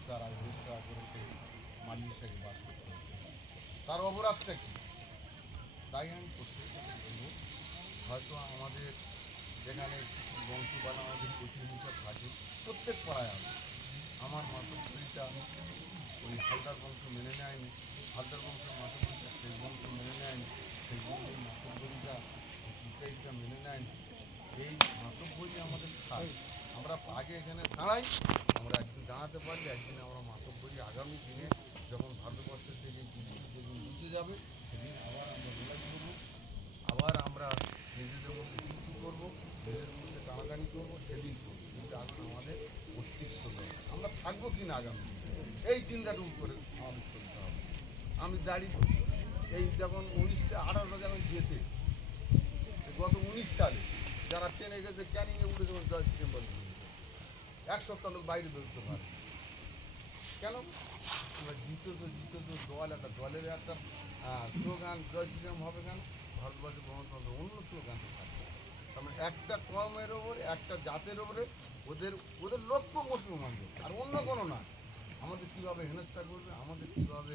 বিচার আর হত্যা করে মালিশাকে বাস করতে হচ্ছে। তার অপরাধটা কী? তাই আমি প্রত্যেক বলব, হয়তো আমাদের যেখানে কিছু বংশবালা আমাদের প্রতিহিংসা থাকে প্রত্যেক পাড়ায় আছে। আমার মাতৃটা ওই হালদার বংশ মেনে নেয়নি, হালদার বংশের মাতৃটা শেষ বংশ মেনে নেয়নি, শেষ বংশের মাতৃটা ইত্যাদিটা মেনে নেয়নি। এই মাতব্বরই আমাদের খাই। আমরা আগে এখানে দাঁড়াই, আমরা একদিন দাঁড়াতে পারলে একদিন আমরা মাতব্বরী আগামী দিনে যখন ভারতবর্ষের থেকে যেদিন বুঝে যাবে সেদিন আবার আমরা লড়াই করবো, আবার আমরা নিজেদের মধ্যে যুক্তি করবো, নিজেদের মধ্যে টানাটানি করবো, সেদিন করবো। কিন্তু এখন আমাদের অস্তিত্ব নেই, আমরা থাকবো কি না আগামী দিনে, এই চিন্তাটুকু করে আমাদের চলতে হবে। আমি দাঁড়িয়ে এই যখন 18টা যখন যেতে গত 19 সালে যারা ট্রেনে গেছে ক্যানিংয়ে উঠেছে জয় শ্রীরাম বলে 1 সপ্তাহ লোক বাইরে বেরোতে পারে কেন? জিত তো দল, একটা দলের একটা স্লোগান জয় শ্রীরাম হবে কেন? ভারতবর্ষে গণতন্ত্র অন্য স্লোগান থাকবে। তার মানে একটা কমের ওপরে, একটা জাতের ওপরে ওদের ওদের লক্ষ্য মুসলমানদের, আর অন্য কোনো না। আমাদের কীভাবে হেনস্থা করবে, আমাদের কীভাবে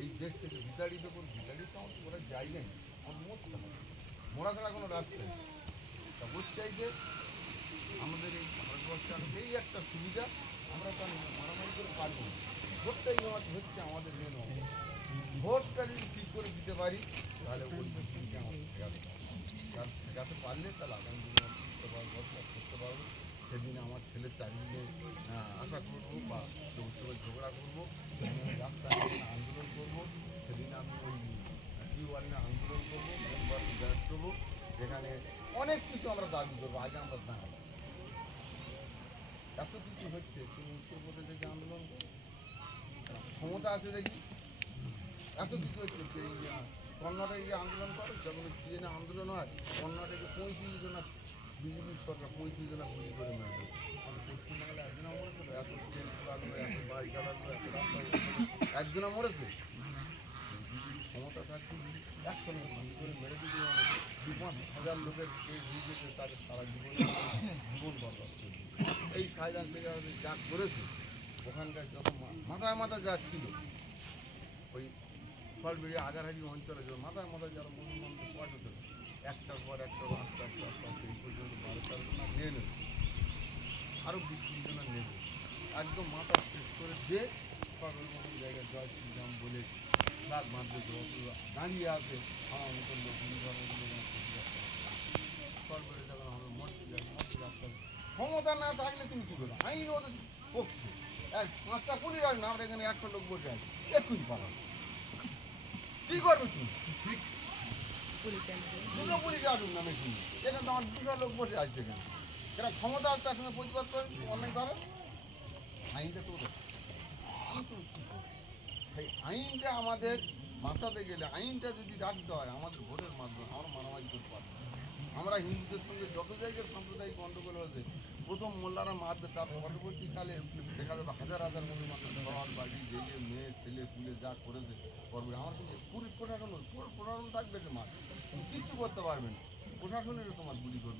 এই দেশ থেকে বিতাড়িত করবে, বিতাড়িত আমাদের ওরা জায়গায় নেই, আমাদের মরতে হবে, মরা ছাড়া কোনো রাস্তা নেই। তা চাইছে আমাদের এই ভারতবর্ষে এই একটা সুবিধা, আমরা তো মারামারি করে পারবো না। ভোটটাই হচ্ছে আমাদের মেন অবস্থা। ভোটটা যদি ঠিক করে দিতে পারি তাহলে ওই দিকে আমার ঠেকাতে পারলে তাহলে আগামী দিনে করতে পারবো, করতে পারবো। সেদিন আমার ছেলে চারিদিকে আশা করবো বা কেউ ঝগড়া করবো, সেদিন আমি রাস্তায় আন্দোলন করবো, সেদিন আমি ওই টিউবওয়েলে আন্দোলন করবো, মেম্বার ব্যাট করবো, যেখানে অনেক কিছু আমরা দাবি করবো। আগে আমরা দাঁড়াবো, এত কিছু হচ্ছে, তুমি উত্তরপ্রদেশে থেকে আন্দোলন করো, ক্ষমতা আছে দেখি, এত কিছু হচ্ছে। এই কর্ণাটকে গিয়ে আন্দোলন করে, যখন সিএনএ আন্দোলন হয় কর্ণাটকে 35 জন বিজেপির সরকার 35 জন গুলি করে মেরে দেয়। আমাদের পশ্চিমবাংলায় একজনা মরেছে, এত ট্রেন চালালো, এত বাড়ি চালালো, এত রাস্তা, একজনা মরেছে। ক্ষমতা থাকছে একসঙ্গে গুলি করে মেরে দিতে 2-5 হাজার লোকের বিজেপি তাদের সারা জীবন বরবাদ করে। এই শাহজাহান শেখ যা করেছে, ওখানকার যত মাথায় যা ছিল, ওই ফলবেড়ি আগারহাটি অঞ্চলে যে মাথায় যারা মুসলমানদের পয়সা ছিল, একটার পর একটা আস্তে আস্তে আস্তে আস্তে এই পর্যন্ত 12-13 জন নিয়ে নেবে, আরও 20-30 জন নেবে, একদম মাথা শেষ করে দিয়ে ফলবেড়ির মতন জায়গায় জয় শ্রীরাম বলে ফ্ল্যাগ মারবে, যত দাঁড়িয়ে আছে আমার মতন লোক ফলবেড়ি যখন আমরা মরতে যাই রাস্তা। ক্ষমতা না থাকলে তুমি কী করবে? আইন ওদের পক্ষে 5টা পুলিশ আসবে না, আমরা এখানে 100 লোক বসে আছি, এক্ষুনি পাবো কী করবে তুমি? দুটো পুলিশ আসুক না মেশিন, এখানে তো আমার 200 লোক বসে আছে, এখানে এরা ক্ষমতা তার সঙ্গে প্রতিবাদ করে অন্যায় পাবে। আইনটা তো কিন্তু সেই আইনটা আমাদের বাঁচাতে গেলে আইনটা যদি রাখতে হয় আমাদের ভোটের মাধ্যমে, আমরা মারামারি করতে পারবো। আমরা হিন্দুদের সঙ্গে যত জায়গায় সাম্প্রদায়িক গণ্ডগোল হয়েছে, প্রথম মোল্লারা মারবে, তার পরবর্তীকালে দেখা যাবে হাজার হাজার মুসলমানদের ঘর বাড়ি জেগে মেয়ে ছেলে পুলে যা করেছে করবে। আমার কিন্তু পুলিশ প্রশাসন থাকবে যে মার কিচ্ছু করতে পারবে না, প্রশাসনেরও তোমার গুলি করবে।